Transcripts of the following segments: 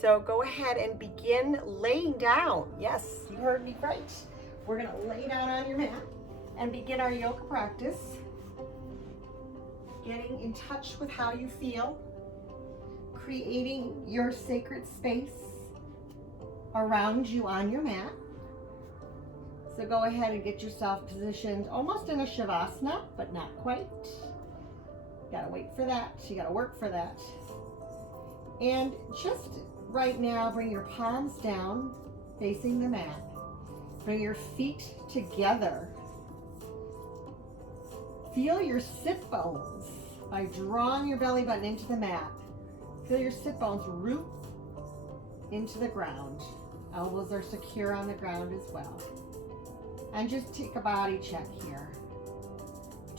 So go ahead and begin laying down. Yes, you heard me right. We're gonna lay down on your mat and begin our yoga practice. Getting in touch with how you feel, creating your sacred space around you on your mat. So go ahead and get yourself positioned almost in a shavasana, but not quite. You gotta wait for that. You gotta work for that. And just right now, bring your palms down, facing the mat. Bring your feet together. Feel your sit bones by drawing your belly button into the mat. Feel your sit bones root into the ground. Elbows are secure on the ground as well. And just take a body check here.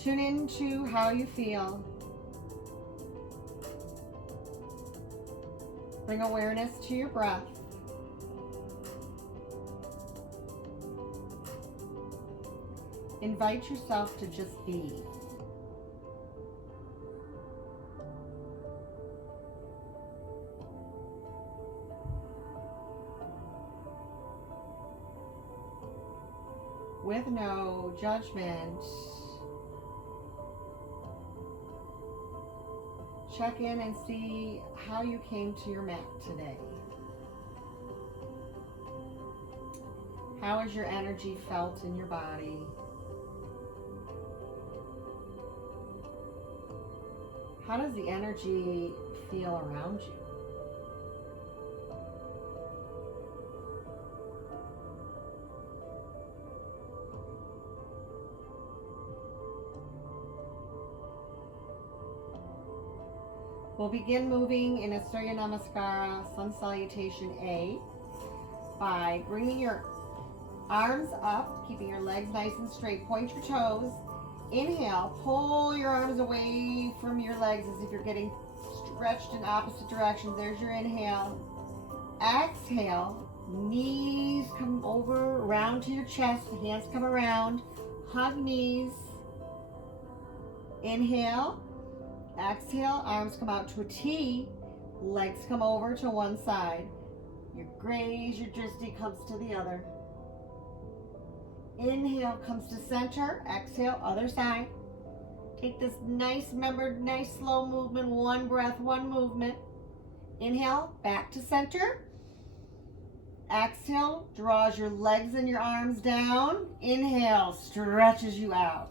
Tune into how you feel. Bring awareness to your breath. Invite yourself to just be. With no judgment. Check in and see how you came to your mat today. How has your energy felt in your body? How does the energy feel around you? We'll begin moving in a Surya Namaskara, Sun Salutation A, by bringing your arms up, keeping your legs nice and straight. Point your toes. Inhale, pull your arms away from your legs as if you're getting stretched in opposite directions. There's your inhale. Exhale, knees come over, around to your chest, hands come around, hug knees. Inhale. Exhale, arms come out to a T, legs come over to one side. Your graze, your drishti comes to the other. Inhale comes to center, exhale, other side. Take this nice, remember, nice slow movement, one breath, one movement. Inhale, back to center. Exhale, draws your legs and your arms down. Inhale, stretches you out.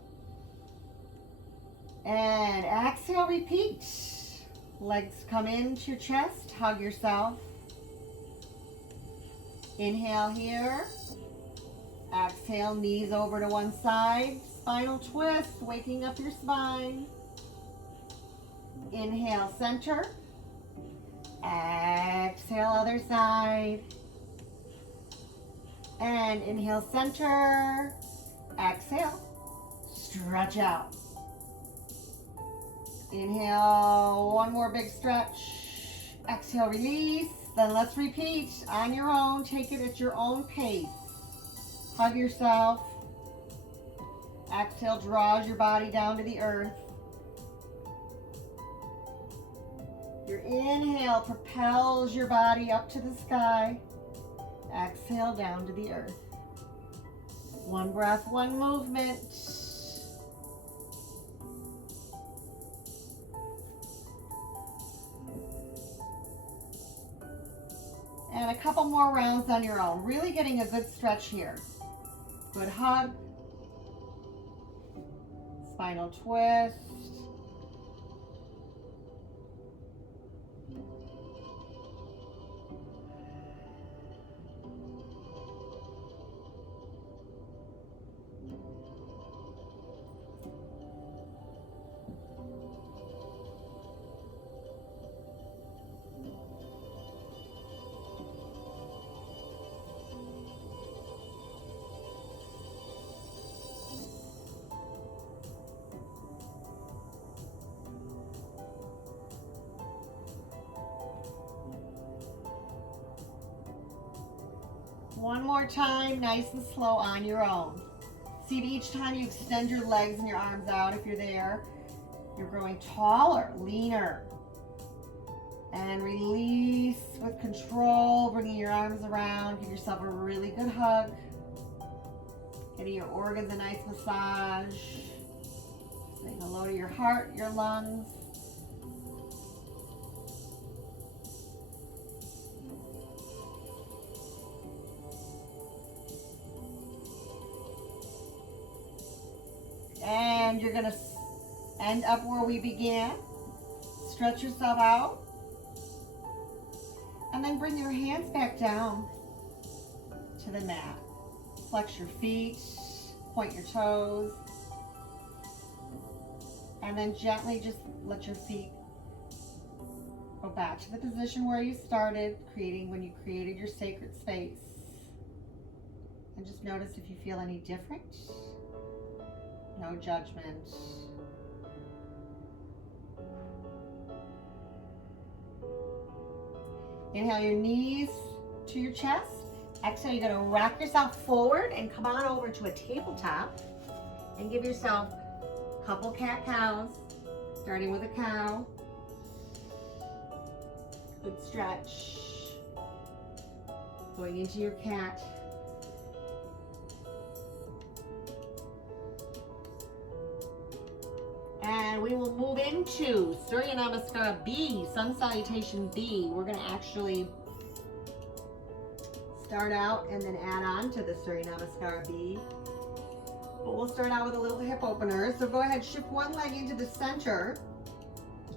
And exhale, repeat. Legs come into your chest, hug yourself. Inhale here. Exhale, knees over to one side. Spinal twist, waking up your spine. Inhale, center. Exhale, other side. And inhale, center. Exhale, stretch out. Inhale, one more big stretch. Exhale, release. Then let's repeat on your own. Take it at your own pace. Hug yourself. Exhale, draws your body down to the earth. Your inhale propels your body up to the sky. Exhale, down to the earth. One breath, one movement. And a couple more rounds on your own. Really getting a good stretch here. Good hug. Spinal twist. One more time, nice and slow on your own. See, each time you extend your legs and your arms out, if you're there, you're growing taller, leaner. And release with control, bringing your arms around. Give yourself a really good hug. Getting your organs a nice massage. Saying hello to your heart, your lungs. And you're gonna end up where we began. Stretch yourself out. And then bring your hands back down to the mat. Flex your feet, point your toes. And then gently just let your feet go back to the position where you started, when you created your sacred space. And just notice if you feel any different. No judgment. Inhale your knees to your chest. Exhale, you're gonna rock yourself forward and come on over to a tabletop and give yourself a couple cat-cows, starting with a cow. Good stretch. Going into your cat. And we will move into Surya Namaskara B, Sun Salutation B. We're going to actually start out and then add on to the Surya Namaskara B. But we'll start out with a little hip opener. So go ahead, shift one leg into the center,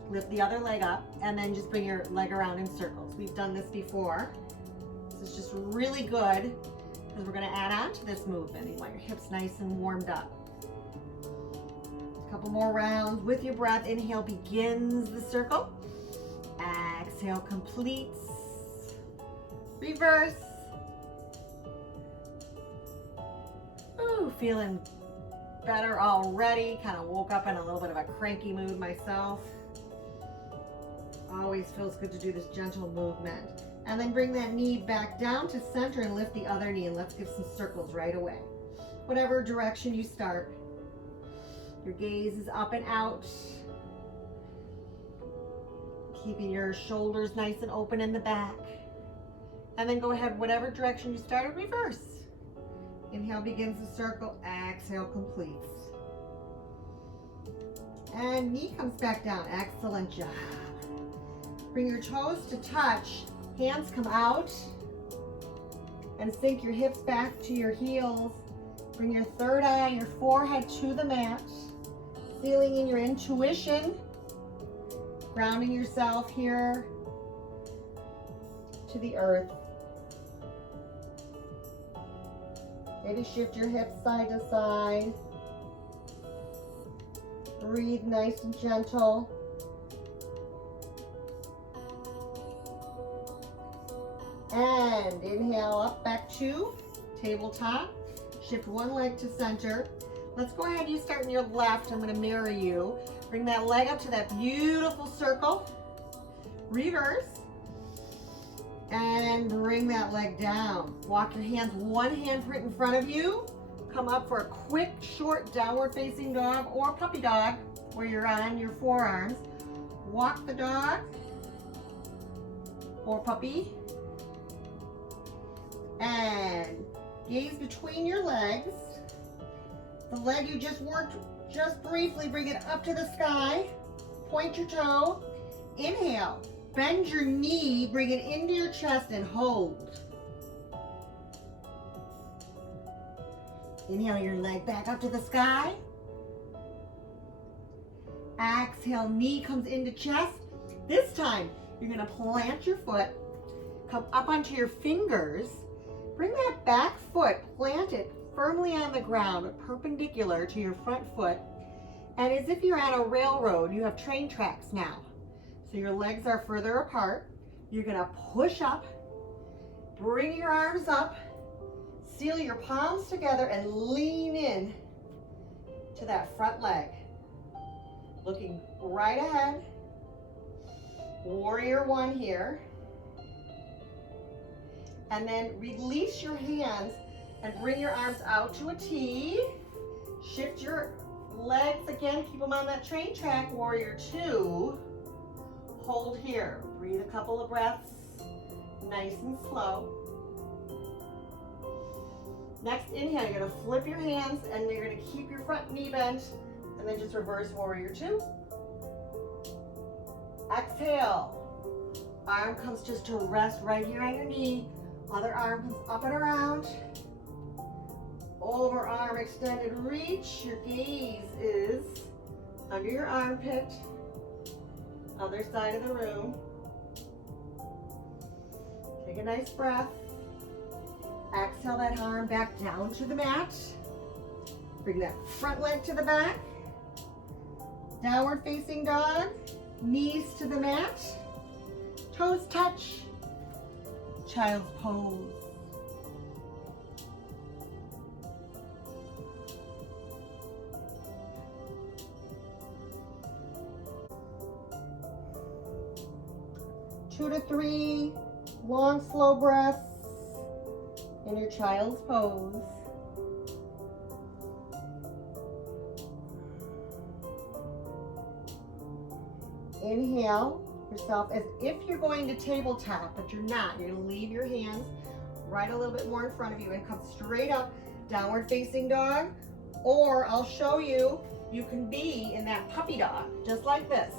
lift the other leg up, and then just bring your leg around in circles. We've done this before. This is just really good because we're going to add on to this movement. You want your hips nice and warmed up. Couple more rounds with your breath. Inhale begins the circle. Exhale completes. Reverse. Ooh, feeling better already. Kind of woke up in a little bit of a cranky mood myself. Always feels good to do this gentle movement. And then bring that knee back down to center and lift the other knee, and let's give some circles right away. Whatever direction you start. Your gaze is up and out. Keeping your shoulders nice and open in the back. And then go ahead, whatever direction you started, reverse. Inhale begins the circle, exhale completes. And knee comes back down, excellent job. Bring your toes to touch, hands come out. And sink your hips back to your heels. Bring your third eye and your forehead to the mat. Feeling in your intuition, grounding yourself here to the earth. Maybe shift your hips side to side. Breathe nice and gentle. And inhale up back to tabletop. Shift one leg to center. Let's go ahead, you start in your left. I'm gonna mirror you. Bring that leg up to that beautiful circle. Reverse. And bring that leg down. Walk your hands, one hand in front of you. Come up for a quick, short downward facing dog or puppy dog where you're on your forearms. Walk the dog or puppy. And gaze between your legs. The leg you just worked just briefly, bring it up to the sky. Point your toe. Inhale. Bend your knee, bring it into your chest and hold. Inhale your leg back up to the sky. Exhale, knee comes into chest. This time, you're gonna plant your foot, come up onto your fingers, bring that back foot, plant it firmly on the ground, perpendicular to your front foot. And as if you're on a railroad, you have train tracks now. So your legs are further apart. You're gonna push up, bring your arms up, seal your palms together and lean in to that front leg. Looking right ahead. Warrior one here. And then release your hands and bring your arms out to a T. Shift your legs again, keep them on that train track. Warrior two. Hold here. Breathe a couple of breaths, nice and slow. Next inhale, you're gonna flip your hands and you're gonna keep your front knee bent and then just reverse warrior two. Exhale. Arm comes just to rest right here on your knee. Other arm comes up and around. Overarm extended reach. Your gaze is under your armpit. Other side of the room. Take a nice breath. Exhale that arm back down to the mat. Bring that front leg to the back. Downward facing dog. Knees to the mat. Toes touch. Child's pose. Two to three long, slow breaths in your child's pose. Inhale yourself as if you're going to tabletop, but you're not. You're going to leave your hands right a little bit more in front of you and come straight up, downward facing dog. Or I'll show you, you can be in that puppy dog, just like this.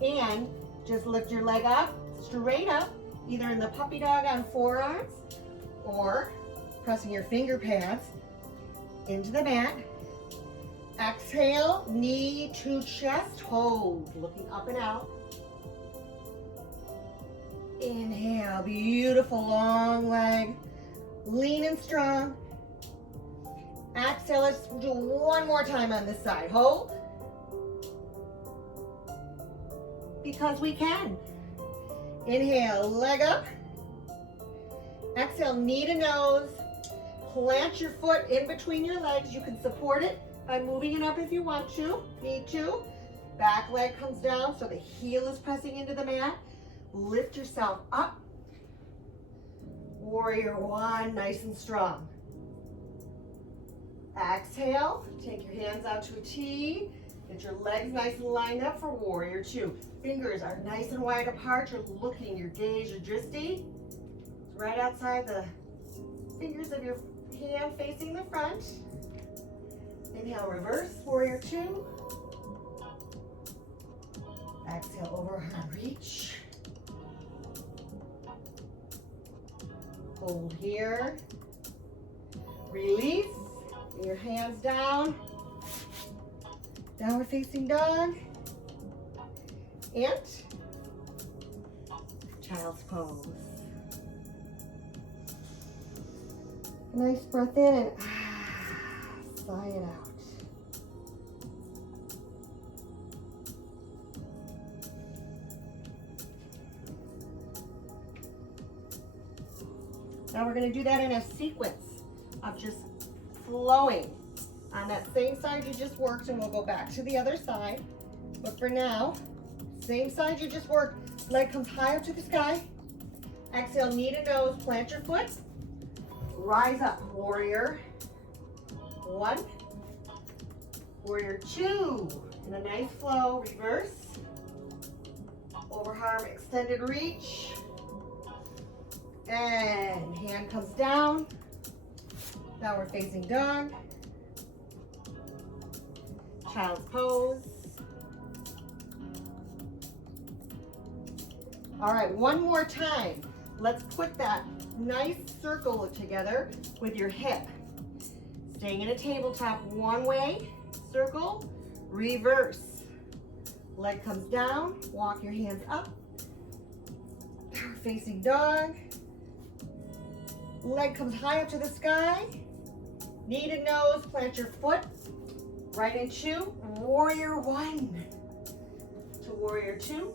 And just lift your leg up, straight up, either in the puppy dog on forearms or pressing your finger pads into the mat. Exhale, knee to chest, hold, looking up and out. Inhale, beautiful long leg, lean and strong. Exhale, let's do one more time on this side. Hold. Because we can. Inhale, leg up. Exhale, knee to nose. Plant your foot in between your legs. You can support it by moving it up if you want to, need to. Back leg comes down so the heel is pressing into the mat. Lift yourself up. Warrior one, nice and strong. Exhale, take your hands out to a T. Get your legs nice and lined up for warrior two. Fingers are nice and wide apart. You're looking, your gaze, your drishti. It's right outside the fingers of your hand facing the front. Inhale, reverse, warrior two. Exhale, overarm reach. Hold here. Release, your hands down. Downward facing dog. And child's pose. Nice breath in and sigh it out. Now we're going to do that in a sequence of just flowing on that same side you just worked, and we'll go back to the other side. But for now, same side you just worked, leg comes high up to the sky. Exhale, knee to nose, plant your foot. Rise up, warrior one, warrior two. In a nice flow, reverse. Overarm extended reach. And hand comes down. Downward facing dog. Child's pose. All right, one more time. Let's put that nice circle together with your hip. Staying in a tabletop one way, circle, reverse. Leg comes down, walk your hands up. Downward facing dog. Leg comes high up to the sky. Knee to nose, plant your foot right into warrior one to warrior two.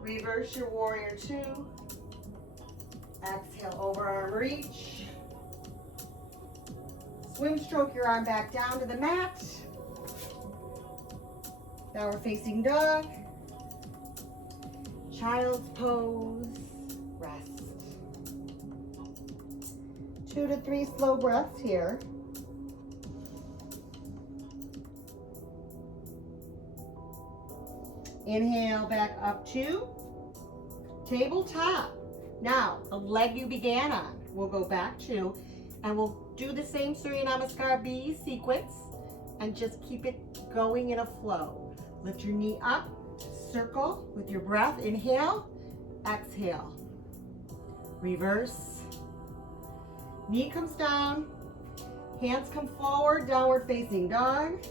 Reverse your warrior two. Exhale, overarm reach. Swim stroke your arm back down to the mat. Downward facing dog. Child's pose. Rest. 2 to 3 slow breaths here. Inhale, back up to tabletop. Now, the leg you began on, we'll go back to, and we'll do the same Surya Namaskar B sequence and just keep it going in a flow. Lift your knee up, circle with your breath. Inhale, exhale. Reverse. Knee comes down, hands come forward, downward facing dog.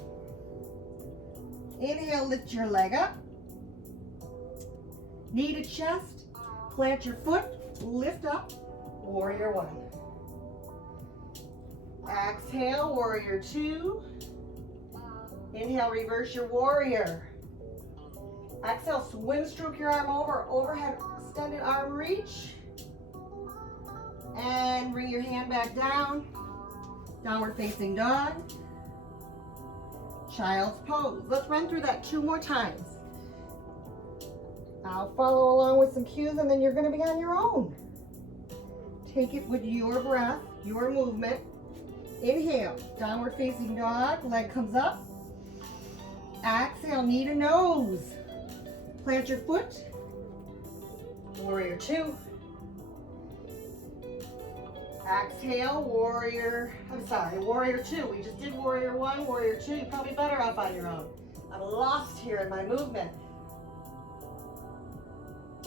Inhale, lift your leg up. Knee to chest, plant your foot, lift up, warrior one. Exhale, warrior two. Inhale, reverse your warrior. Exhale, swing stroke your arm over, overhead extended arm reach. And bring your hand back down. Downward facing dog. Child's pose. Let's run through that 2 more times. I'll follow along with some cues and then you're going to be on your own. Take it with your breath, your movement. Inhale, downward facing dog, leg comes up. Exhale, knee to nose. Plant your foot. Warrior two. Exhale, warrior two. We just did warrior one, warrior two. You're probably better off on your own. I'm lost here in my movement.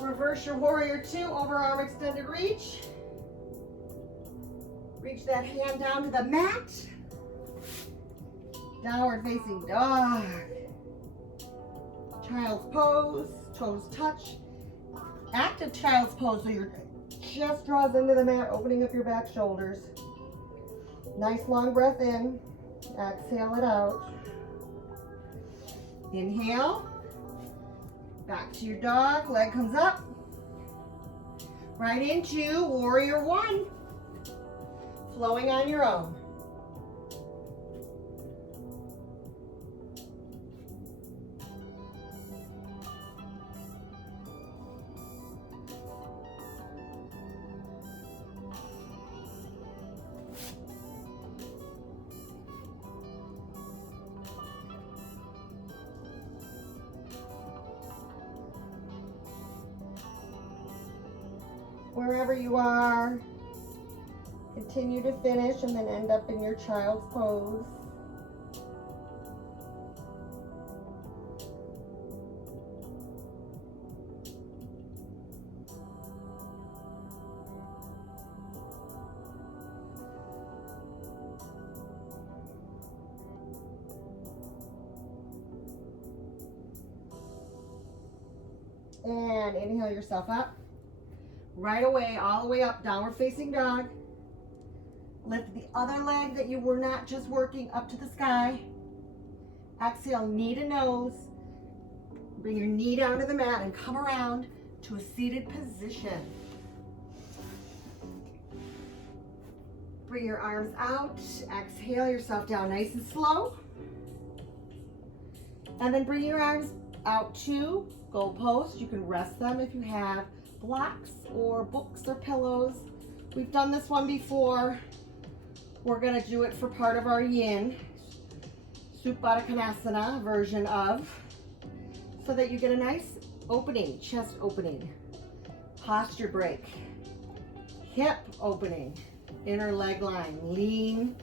Reverse your warrior two, overarm extended reach. Reach that hand down to the mat. Downward facing dog. Child's pose, toes touch. Active child's pose, so your chest draws into the mat, opening up your back shoulders. Nice long breath in. Exhale it out. Inhale. Back to your dog, leg comes up. Right into warrior one. Flowing on your own. Wherever you are, continue to finish and then end up in your child's pose. And inhale yourself up. Right away, all the way up, downward facing dog. Lift the other leg that you were not just working up to the sky. Exhale, knee to nose. Bring your knee down to the mat and come around to a seated position. Bring your arms out. Exhale yourself down nice and slow. And then bring your arms out to goal post. You can rest them if you have blocks or books or pillows. We've done this one before. We're going to do it for part of our yin, Supta Konasana version of, so that you get a nice opening, chest opening, posture break, hip opening, inner leg line, lean,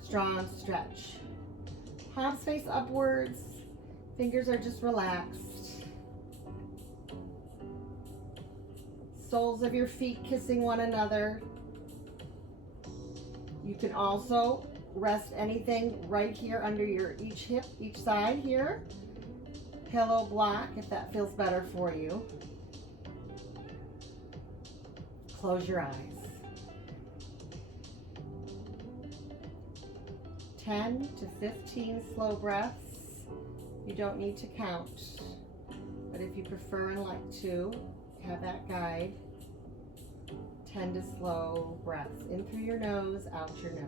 strong stretch. Palms face upwards, fingers are just relaxed. Soles of your feet kissing one another. You can also rest anything right here under your each hip, each side here. Pillow block if that feels better for you. Close your eyes. 10 to 15 slow breaths. You don't need to count, but if you prefer and like to, have that guide. 10 to slow breaths. In through your nose, out your nose.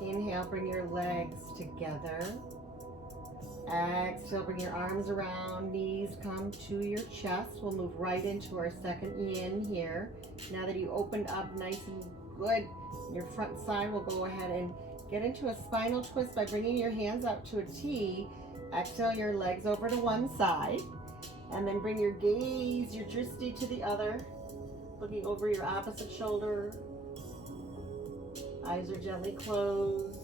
Inhale, bring your legs together. Exhale, bring your arms around, knees come to your chest. We'll move right into our second yin here. Now that you opened up nice and good your front side, we'll go ahead and get into a spinal twist by bringing your hands up to a T. Exhale your legs over to one side. And then bring your gaze, your drishti to the other. Looking over your opposite shoulder. Eyes are gently closed.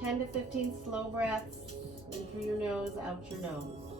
10 to 15 slow breaths in through your nose, out your nose.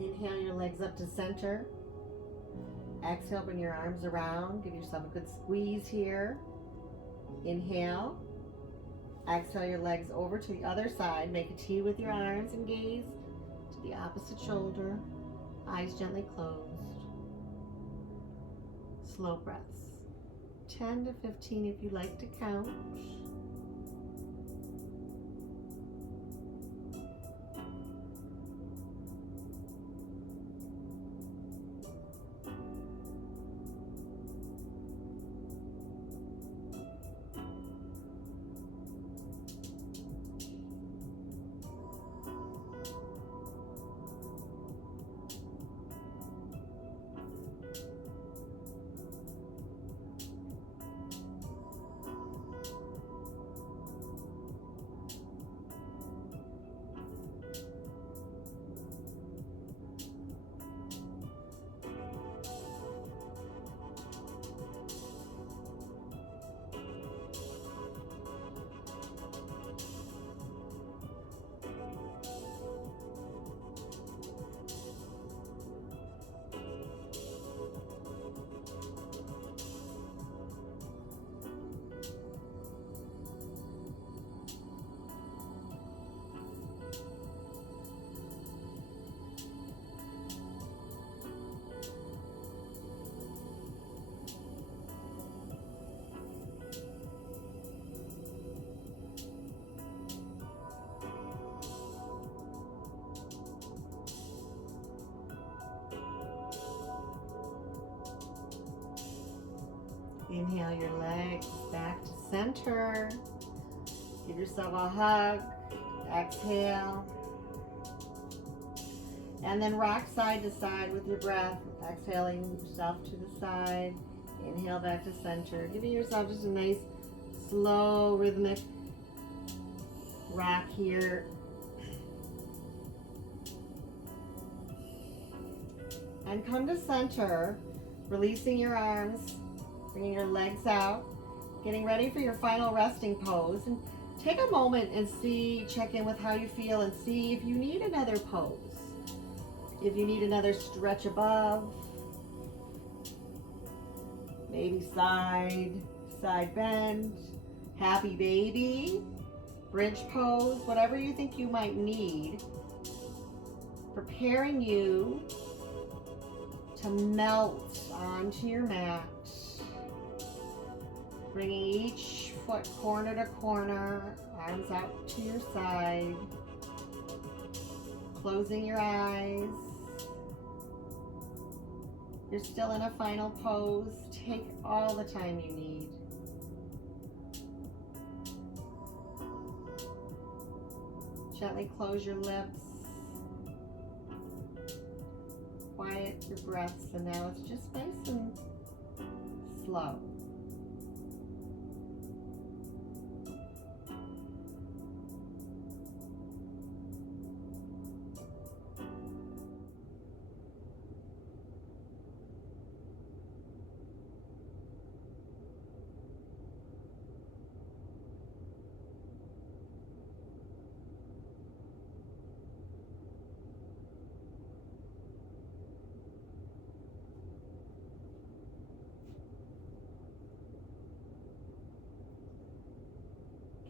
Inhale your legs up to center. Exhale, bring your arms around. Give yourself a good squeeze here. Inhale. Exhale your legs over to the other side. Make a T with your arms and gaze to the opposite shoulder. Eyes gently closed. Slow breaths. 10 to 15 if you like to count. Inhale your legs back to center. Give yourself a hug. Exhale. And then rock side to side with your breath. Exhaling yourself to the side. Inhale back to center. Giving yourself just a nice, slow, rhythmic rock here. And come to center, releasing your arms. Bringing your legs out, getting ready for your final resting pose. And take a moment and check in with how you feel and see if you need another pose. If you need another stretch above, maybe side bend, happy baby, bridge pose, whatever you think you might need. Preparing you to melt onto your mat. Bringing each foot corner to corner, arms out to your side. Closing your eyes. You're still in a final pose. Take all the time you need. Gently close your lips. Quiet your breaths, and now it's just nice and flow.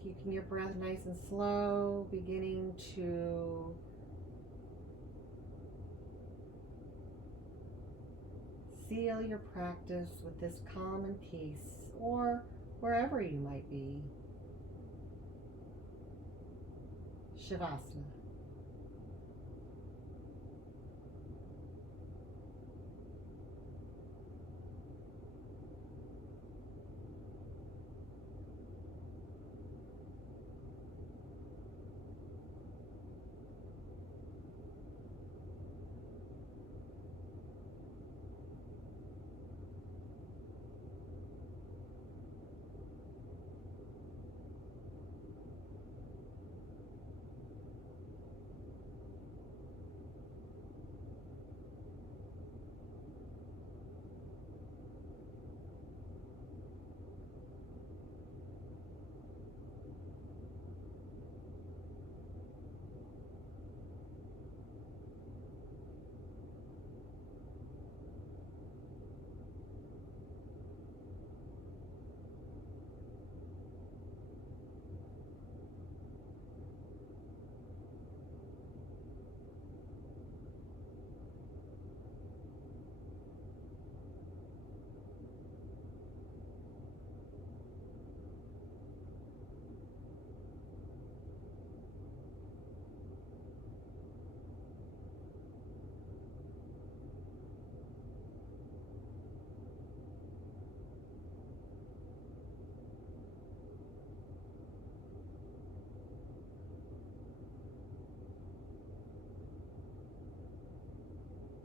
Keeping your breath nice and slow, beginning to seal your practice with this calm and peace, or wherever you might be. Shavasana.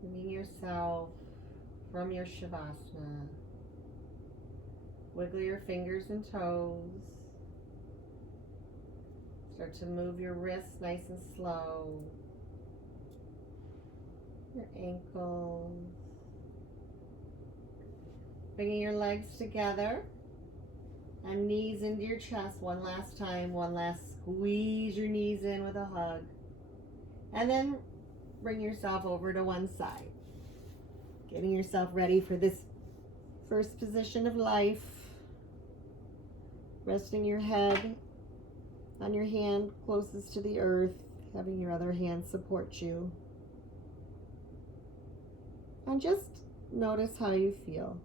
Bringing yourself from your Shavasana. Wiggle your fingers and toes. Start to move your wrists nice and slow. Your ankles. Bringing your legs together and knees into your chest one last time. One last squeeze your knees in with a hug. And then bring yourself over to one side. Getting yourself ready for this first position of life. Resting your head on your hand closest to the earth, having your other hand support you. And just notice how you feel.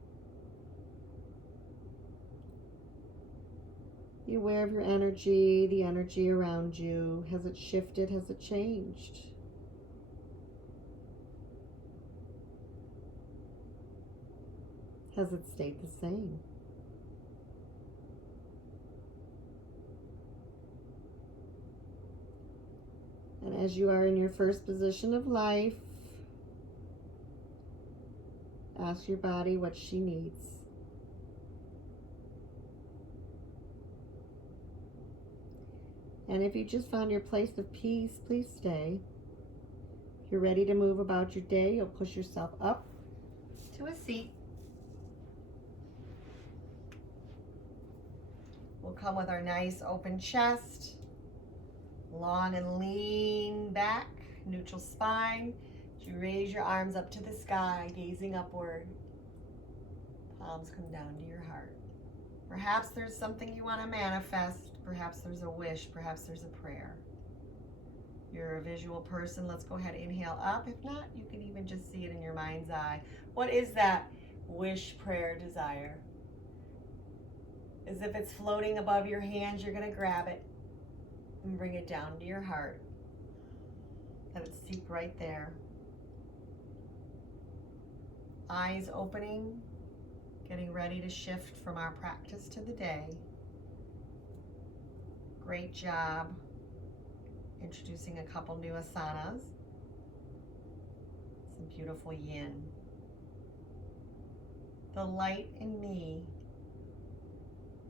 Be aware of your energy, the energy around you. Has it shifted? Has it changed? Has it stayed the same? And as you are in your first position of life, ask your body what she needs. And if you just found your place of peace, please stay. If you're ready to move about your day, you'll push yourself up to a seat. We'll come with our nice open chest, long and lean back, neutral spine. As you raise your arms up to the sky, gazing upward, palms come down to your heart. Perhaps there's something you want to manifest. Perhaps there's a wish. Perhaps there's a prayer. You're a visual person. Let's go ahead and inhale up. If not, you can even just see it in your mind's eye. What is that wish, prayer, desire? As if it's floating above your hands, you're going to grab it and bring it down to your heart. Let it seep right there. Eyes opening, getting ready to shift from our practice to the day. Great job introducing a couple new asanas. Some beautiful yin. The light in me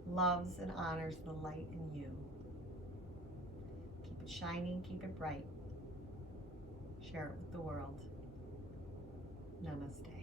loves and honors the light in you. Keep it shining, keep it bright. Share it with the world. Namaste.